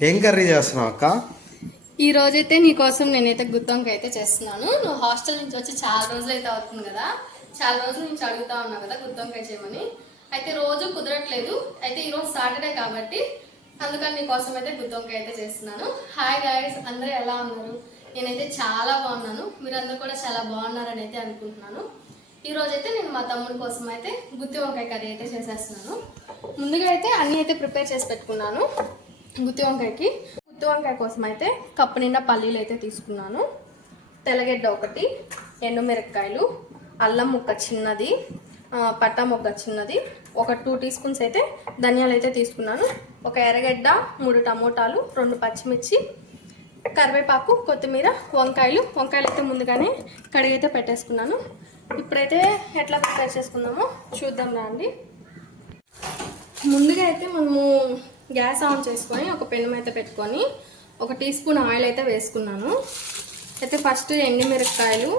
ఏం కర్రీ చేస్తున్నావు అక్క? ఈ రోజైతే నీకోసం నేనైతే గుత్తొంకాయ అయితే చేస్తున్నాను. నువ్వు హాస్టల్ నుంచి వచ్చి చాలా రోజులు అయితే అవుతుంది కదా, చాలా రోజుల నుంచి అడుగుతా ఉన్నావు కదా గుత్తొంకాయ చేయమని. అయితే రోజు కుదరట్లేదు, అయితే ఈరోజు సాటర్డే కాబట్టి అందుకని నీకోసం అయితే గుత్తొంకాయ అయితే చేస్తున్నాను. హాయ్ గైస్, అందరూ ఎలా ఉన్నారు? నేనైతే చాలా బాగున్నాను, మీరందరూ కూడా చాలా బాగున్నారని అయితే అనుకుంటున్నాను. ఈ రోజైతే నేను మా తమ్ముడి కోసం అయితే గుత్తి వంకాయ కర్రీ అయితే చేసేస్తున్నాను. ముందుగా అయితే అన్నీ అయితే ప్రిపేర్ చేసి పెట్టుకున్నాను. గుత్తి వంకాయ కోసం అయితే కప్పు నిండా పల్లీలు అయితే తీసుకున్నాను, తెల్లగడ్డ ఒకటి, ఎండుమిరపకాయలు, అల్లం ముక్క చిన్నది, పట్టా మొగ్గ చిన్నది, ఒక 2 టీ స్పూన్స్ అయితే ధనియాలు అయితే తీసుకున్నాను, ఒక ఎర్రగడ్డ, 3 టమోటాలు, 2 పచ్చిమిర్చి, కరివేపాకు, కొత్తిమీర, వంకాయలు అయితే ముందుగానే కడిగైతే పెట్టేసుకున్నాను. ఇప్పుడైతే ఎట్లా ప్రిపేర్ చేసుకుందామో చూద్దాం రండి. ముందుగా అయితే మనము గ్యాస్ ఆన్ చేసుకొని ఒక పెనం అయితే పెట్టుకొని 1 టీ స్పూన్ ఆయిల్ అయితే వేసుకున్నాను. అయితే ఫస్ట్ ఎండుమిరపకాయలు,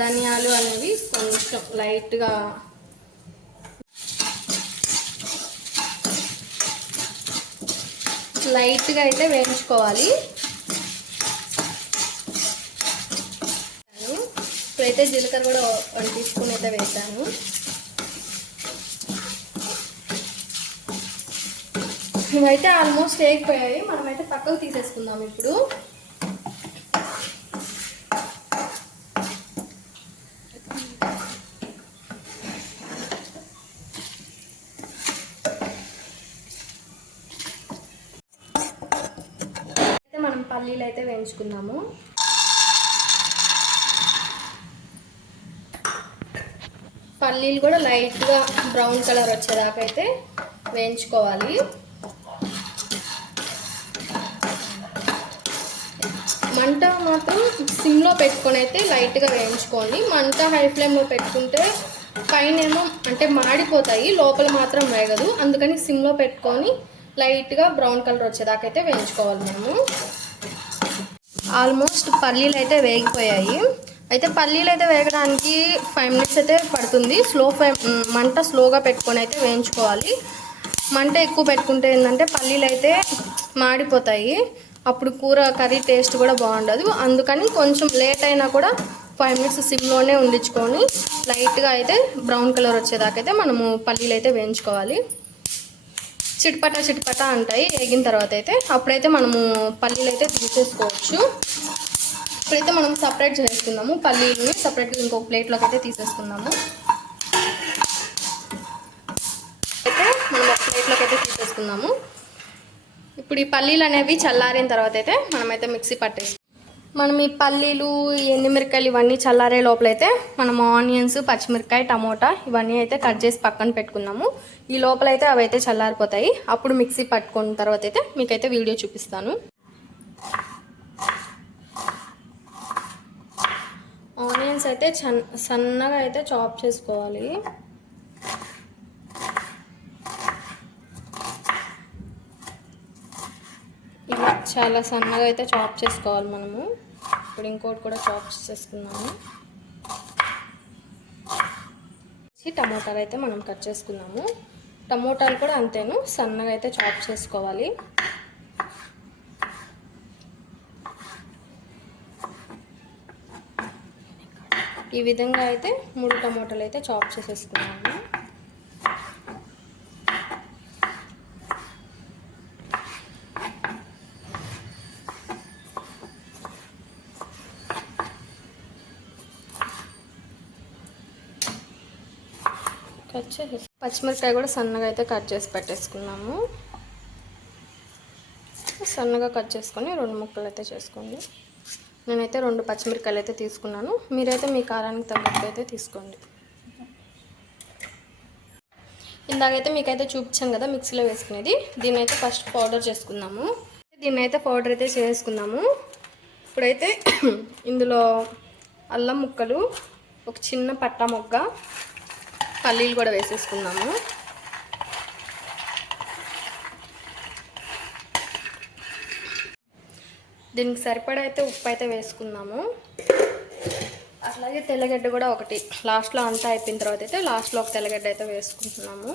ధనియాలు అనేవి కొంచెం లైట్గా అయితే వేయించుకోవాలి. ఇప్పుడైతే జీలకర్ర కూడా 1 టీ స్పూన్ అయితే వేసాను. ఇవైతే ఆల్మోస్ట్ వేగిపోయాయి, మనమైతే పక్కకు తీసేసుకుందాం. ఇప్పుడు అయితే మనం పల్లీలు అయితే వేయించుకుందాము. పల్లీలు కూడా లైట్గా బ్రౌన్ కలర్ వచ్చేదాకా అయితే వేయించుకోవాలి. మంట మాత్రం సిమ్లో పెట్టుకొని అయితే లైట్గా వేయించుకోండి. మంట హై ఫ్లేమ్లో పెట్టుకుంటే పైన ఏమో అంటే మాడిపోతాయి, లోపల మాత్రం వేగదు. అందుకని సిమ్లో పెట్టుకొని లైట్గా బ్రౌన్ కలర్ వచ్చేదాకా అయితే వేయించుకోవాలి. మేము ఆల్మోస్ట్ పల్లీలు అయితే వేగిపోయాయి. అయితే పల్లీలు అయితే వేగడానికి 5 మినిట్స్ అయితే పడుతుంది. మంట స్లోగా పెట్టుకొని అయితే వేయించుకోవాలి. మంట ఎక్కువ పెట్టుకుంటే ఏంటంటే పల్లీలు అయితే మాడిపోతాయి, అప్పుడు కర్రీ టేస్ట్ కూడా బాగుండదు. అందుకని కొంచెం లేట్ అయినా కూడా 5 మినిట్స్ సిమ్లోనే ఉండించుకొని లైట్గా అయితే బ్రౌన్ కలర్ వచ్చేదాకైతే మనము పల్లీలు అయితే వేయించుకోవాలి. చిట్పటా అంటాయి వేగిన తర్వాత అయితే, అప్పుడైతే మనము పల్లీలు అయితే తీసేసుకోవచ్చు. ఇప్పుడైతే మనం సపరేట్ చేసుకుందాము. పల్లీలని సపరేట్గా ఇంకొక ప్లేట్లోకి అయితే తీసేసుకుందాము. అయితే మనం ఒక ప్లేట్లోకి అయితే తీసేసుకుందాము. ఇప్పుడు ఈ పల్లీలు అనేవి చల్లారిన తర్వాత అయితే మనమైతే మిక్సీ పట్టేసి, మనం ఈ పల్లీలు, ఎండుమిరకాయలు ఇవన్నీ చల్లారే లోపలైతే మనం ఆనియన్స్, పచ్చిమిరకాయ, టమోటా ఇవన్నీ అయితే కట్ చేసి పక్కన పెట్టుకున్నాము. ఈ లోపలైతే అవి అయితే చల్లారిపోతాయి. అప్పుడు మిక్సీ పట్టుకున్న తర్వాత అయితే మీకైతే వీడియో చూపిస్తాను. ఆనియన్స్ అయితే సన్నగా అయితే చాప్ చేసుకోవాలి. ఇలా చాలా సన్నగా అయితే చాప్ చేసుకోవాలి మనము. ఇప్పుడు ఇంకోటి కూడా చాప్ చేసేసుకున్నాము. టమోటాలు అయితే మనం కట్ చేసుకున్నాము. టమోటాలు కూడా అంతేను, సన్నగా అయితే చాప్ చేసుకోవాలి. ఈ విధంగా అయితే 3 టమోటాలు అయితే చాప్ చేసేసుకున్నాము. పచ్చిమిరపకాయ కూడా సన్నగా అయితే కట్ చేసి పెట్టేసుకున్నాము. సన్నగా కట్ చేసుకొని 2 ముక్కలు అయితే చేసుకోండి. నేనైతే 2 పచ్చిమిరపకాయలు అయితే తీసుకున్నాను, మీరైతే మీ కారానికి తగ్గట్టు అయితే తీసుకోండి. ఇందాకైతే మీకైతే చూపించాను కదా మిక్సీలో వేసుకునేది, దీన్ని అయితే ఫస్ట్ పౌడర్ చేసుకుందాము. దీన్ని అయితే పౌడర్ అయితే చేసుకుందాము. ఇప్పుడైతే ఇందులో అల్లం ముక్కలు, ఒక చిన్న పట్టా మొగ్గ, పల్లీలు కూడా వేసేసుకుందాము. దీనికి సరిపడా అయితే ఉప్పు అయితే వేసుకుందాము. అలాగే తెల్లగడ్డ కూడా ఒకటి లాస్ట్లో అంతా అయిపోయిన తర్వాత అయితే లాస్ట్లో ఒక తెల్లగడ్డ అయితే వేసుకుంటున్నాము.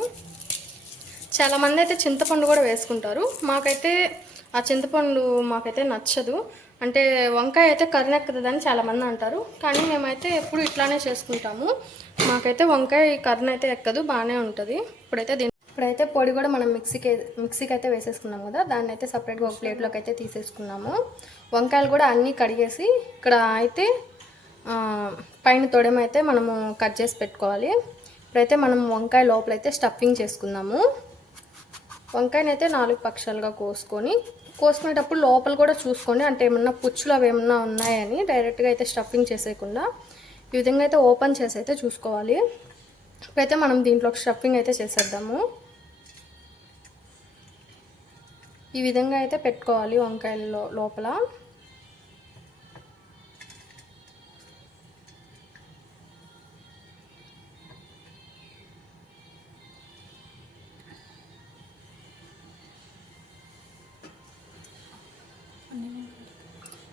చాలామంది అయితే చింతపండు కూడా వేసుకుంటారు. మాకైతే ఆ చింతపండు మాకైతే నచ్చదు. అంటే వంకాయ అయితే కర్రెక్కుతుందని చాలామంది అంటారు, కానీ మేమైతే ఎప్పుడు ఇట్లానే చేసుకుంటాము. మాకైతే వంకాయ కర్ర అయితే ఎక్కదు, బాగానే ఉంటుంది. ఇప్పుడైతే పొడి కూడా మనం మిక్సీకి అయితే వేసేసుకున్నాం కదా, దాన్ని అయితే సపరేట్గా ఒక ప్లేట్లోకి అయితే తీసేసుకున్నాము. వంకాయలు కూడా అన్నీ కడిగేసి ఇక్కడ అయితే పైన తొడమైతే మనము కట్ చేసి పెట్టుకోవాలి. ఇప్పుడైతే మనం వంకాయ లోపలైతే స్టఫింగ్ చేసుకుందాము. వంకాయని అయితే 4 పక్షాలుగా కోసుకునేటప్పుడు లోపల కూడా చూసుకోండి, అంటే ఏమన్నా పుచ్చులు అవి ఏమన్నా ఉన్నాయని. డైరెక్ట్గా అయితే స్టఫింగ్ చేసేయకుండా ఈ విధంగా అయితే ఓపెన్ చేసి అయితే చూసుకోవాలి. ఇప్పుడైతే మనం దీంట్లో స్టఫింగ్ అయితే చేసేద్దాము. ఈ విధంగా అయితే పెట్టుకోవాలి వంకాయల లోపల.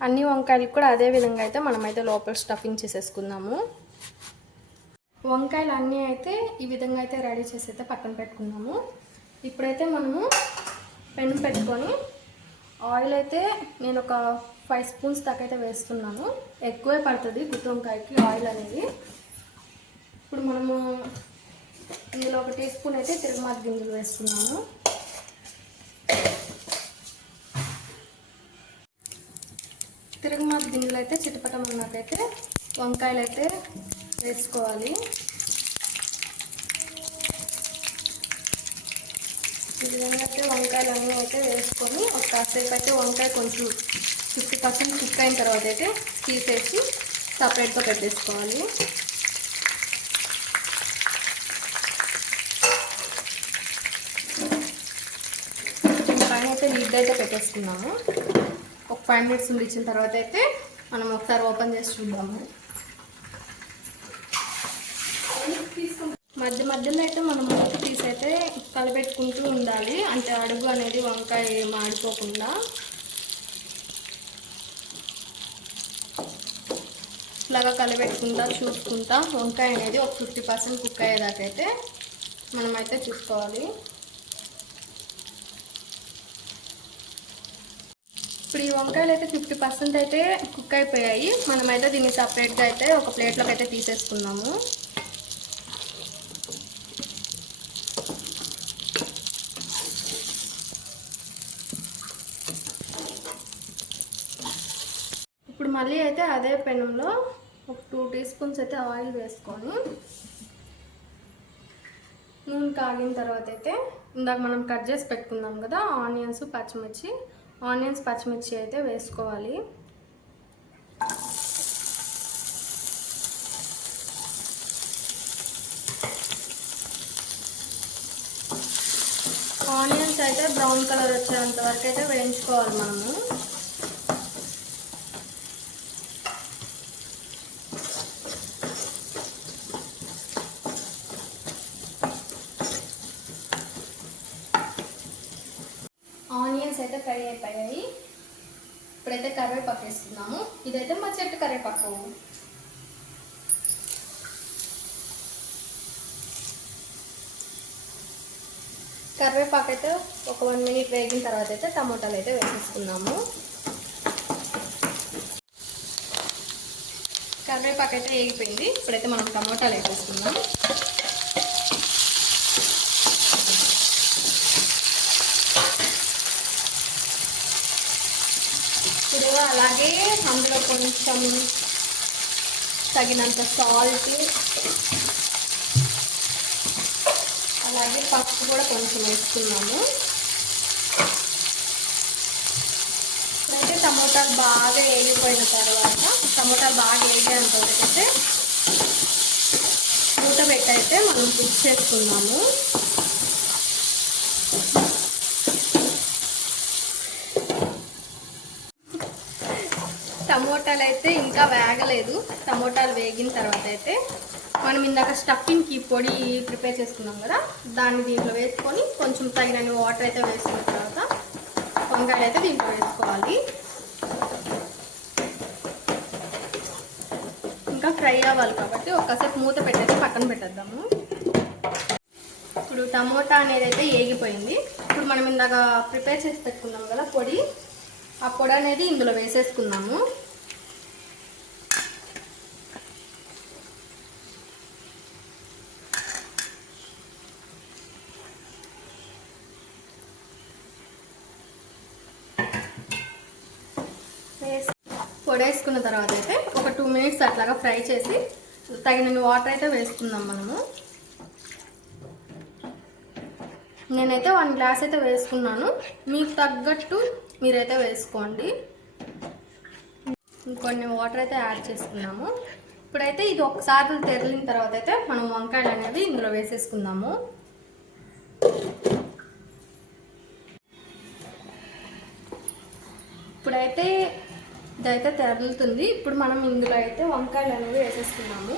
అన్ని వంకాయలకు కూడా అదే విధంగా అయితే మనమైతే లోపల స్టఫింగ్ చేసేసుకుందాము. వంకాయలు అన్నీ అయితే ఈ విధంగా అయితే రెడీ చేసి అయితే పక్కన పెట్టుకున్నాము. ఇప్పుడైతే మనము పెనం పెట్టుకొని ఆయిల్ అయితే నేను ఒక 5 స్పూన్స్ దాకా అయితే వేస్తున్నాను. ఎక్కువే పడుతుంది గుత్తి వంకాయకి ఆయిల్ అనేది. ఇప్పుడు మనము ఇందులో 1 టీ స్పూన్ అయితే తిరగమాత గింజలు వేస్తున్నాము. తిరగమాత గింజలు అయితే చిటపటమన్నట్టయితే వంకాయలు అయితే వేసుకోవాలి. ఈ విధంగా అయితే వంకాయలు అన్నీ అయితే వేసుకొని ఒక కాసేపు అయితే వంకాయ కొంచెం 50% కుక్ అయిన తర్వాత అయితే తీసేసి సపరేట్గా పెట్టేసుకోవాలి. పైన అయితే లిడ్ అయితే పెట్టేసుకున్నాము. ఒక 5 మినిట్స్ ఉండిచ్చిన తర్వాత అయితే మనం ఒకసారి ఓపెన్ చేసి చూద్దాము. మధ్యలో అయితే మనం మూత తీసి అయితే కలపెట్టుకుంటూ ఉండాలి, అంటే అడుగు అనేది వంకాయ మాడిపోకుండా. ఇలాగా కలపెట్టుకుంటా చూసుకుంటా వంకాయ అనేది ఒక 50% కుక్ అయ్యేదాకైతే మనమైతే చూసుకోవాలి. ఇప్పుడు ఈ వంకాయలు అయితే 50% అయితే కుక్ అయిపోయాయి. మనమైతే దీన్ని సపరేట్గా అయితే ఒక ప్లేట్లోకి అయితే తీసేసుకున్నాము. ఇప్పుడు మళ్ళీ అయితే అదే పెనంలో ఒక 2 టీ స్పూన్స్ అయితే ఆయిల్ వేసుకొని నూనె కాగిన తర్వాత అయితే ఇందాక మనం కట్ చేసి పెట్టుకున్నాం కదా ఆనియన్స్ పచ్చిమిర్చి అయితే వేసుకోవాలి. ఆనియన్స్ అయితే బ్రౌన్ కలర్ వచ్చేంత వరకు అయితే వేయించుకోవాలి మనము. ఆనియన్స్ అయితే ఫ్రై అయిపోయాయి. ఇప్పుడైతే కరివేపాకు వేసుకున్నాము. ఇదైతే మా చెట్టు కరివేపాకు. కరివేపాకు అయితే ఒక 1 మినిట్ వేగిన తర్వాత అయితే టమోటాలు అయితే వేసేసుకున్నాము. కరివేపాకు అయితే వేగిపోయింది. ఇప్పుడైతే మనం టమోటాలు వేసేసుకున్నాం. ఇప్పుడు అలాగే అందులో కొంచెం తగినంత సాల్ట్, అలాగే పసుపు కూడా కొంచెం వేసుకున్నాము. ఇప్పుడైతే టమోటాలు బాగా వేగిపోయిన తర్వాత టమోటాలు బాగా వేగేంత వరకైతే మూత పెట్టయితే మనం కుక్ చేసుకున్నాము. టమోటాలు అయితే ఇంకా వేగలేదు. టమోటాలు వేగిన తర్వాత అయితే మనం ఇందాక స్టఫింగ్కి పొడి ప్రిపేర్ చేసుకున్నాం కదా, దాన్ని దీంట్లో వేసుకొని కొంచెం తగినన్ని వాటర్ అయితే వేసుకున్న తర్వాత వంకాయలు అయితే దీంట్లో వేసుకోవాలి. ఇంకా ఫ్రై అవ్వాలి కాబట్టి ఒక్కసేపు మూత పెట్టేసి పక్కన పెట్టేద్దాము. ఇప్పుడు టమోటా అనేది అయితే ఏగిపోయింది. ఇప్పుడు మనం ఇందాక ప్రిపేర్ చేసి పెట్టుకున్నాం కదా పొడి, ఆ పొడి అనేది ఇందులో వేసేసుకున్నాము. పొడి వేసుకున్న తర్వాత అయితే ఒక 2 మినిట్స్ అట్లాగా ఫ్రై చేసి తగినన్ని వాటర్ అయితే వేసుకుందాం మనము. నేనైతే 1 గ్లాస్ అయితే వేసుకున్నాను, మీకు తగ్గట్టు మీరైతే వేసుకోండి. ఇంకొన్ని వాటర్ అయితే యాడ్ చేసుకున్నాము. ఇప్పుడైతే ఇది ఒకసారి తెరిలిన తర్వాత అయితే మనం వంకాయలు అనేది ఇందులో వేసేసుకుందాము. ఇప్పుడైతే ఇదైతే తెరులుతుంది. ఇప్పుడు మనం ఇందులో అయితే వంకాయలు అనేవి వేసేసుకున్నాము.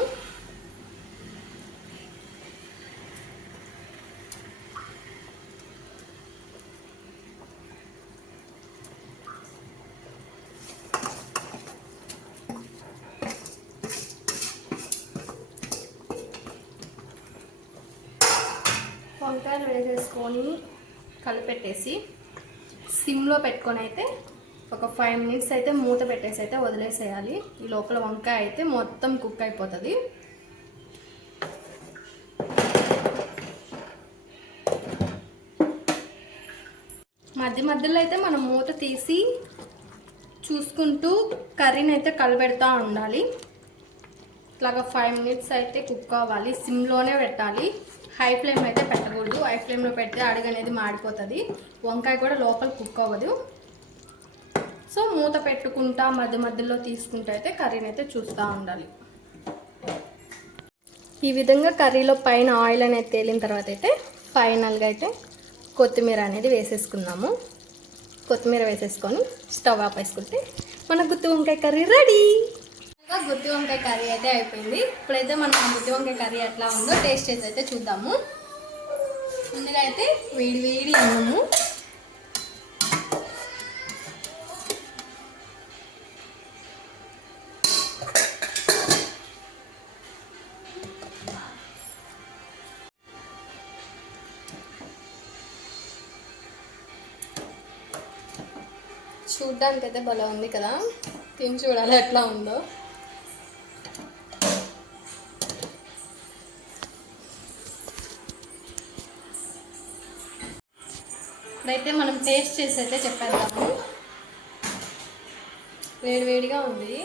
వంకాయలు వేసేసుకొని కలిపెట్టేసి సిమ్లో పెట్టుకొని అయితే ఒక 5 మినిట్స్ అయితే మూత పెట్టేసి అయితే వదిలేసేయాలి. ఈ లోపల వంకాయ అయితే మొత్తం కుక్ అయిపోతుంది. మధ్య మధ్యలో అయితే మనం మూత తీసి చూసుకుంటూ కర్రీని అయితే కలిపెడతా ఉండాలి. ఇట్లాగా 5 మినిట్స్ అయితే కుక్ అవ్వాలి. సిమ్లోనే పెట్టాలి, హై ఫ్లేమ్ అయితే పెట్టకూడదు. హై ఫ్లేమ్లో పెడితే అడుగు అనేది మాడిపోతుంది, వంకాయ కూడా లోపల కుక్ అవ్వదు. సో మూత పెట్టుకుంటా మధ్య మధ్యలో తీసుకుంటూ అయితే కర్రీని అయితే చూస్తూ ఉండాలి. ఈ విధంగా కర్రీలో పైన ఆయిల్ అనేది తేలిన తర్వాత అయితే ఫైనల్గా అయితే కొత్తిమీర అనేది వేసేసుకున్నాము. కొత్తిమీర వేసేసుకొని స్టవ్ ఆపేసుకుంటే మన గుత్తి వంకాయ కర్రీ రెడీ. గుత్తి వంకాయ కర్రీ అయితే అయిపోయింది. ఇప్పుడైతే మనం గుత్తి వంకాయ కర్రీ ఎట్లా ఉందో టేస్ట్ చేసి అయితే చూద్దాము. ముందుగా అయితే వేడి వేడి అన్నము, చూడ్డానికి అయితే భలే ఉంది కదా, తిని చూడాలి ఎట్లా ఉందో. ఇప్పుడైతే మనం టేస్ట్ చేసి అయితే చెప్పేద్దాము. వేడివేడిగా ఉంది.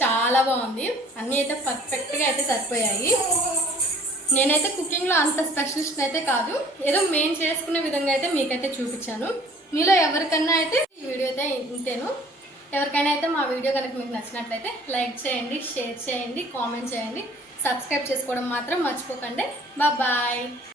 చాలా బాగుంది. అన్నీ అయితే పర్ఫెక్ట్గా అయితే సరిపోయాయి. నేనైతే కుకింగ్లో అంత స్పెషలిస్ట్ అయితే కాదు, ఏదో మేము చేసుకునే విధంగా అయితే మీకైతే చూపించాను. మీలో ఎవరికన్నా అయితే ఈ వీడియో అయితే ఇంతేను. ఎవరికైనా అయితే మా వీడియో కనుక మీకు నచ్చినట్లయితే లైక్ చేయండి, షేర్ చేయండి, కామెంట్ చేయండి, సబ్స్క్రైబ్ చేసుకోవడం మాత్రం మర్చిపోకండి. బాయ్.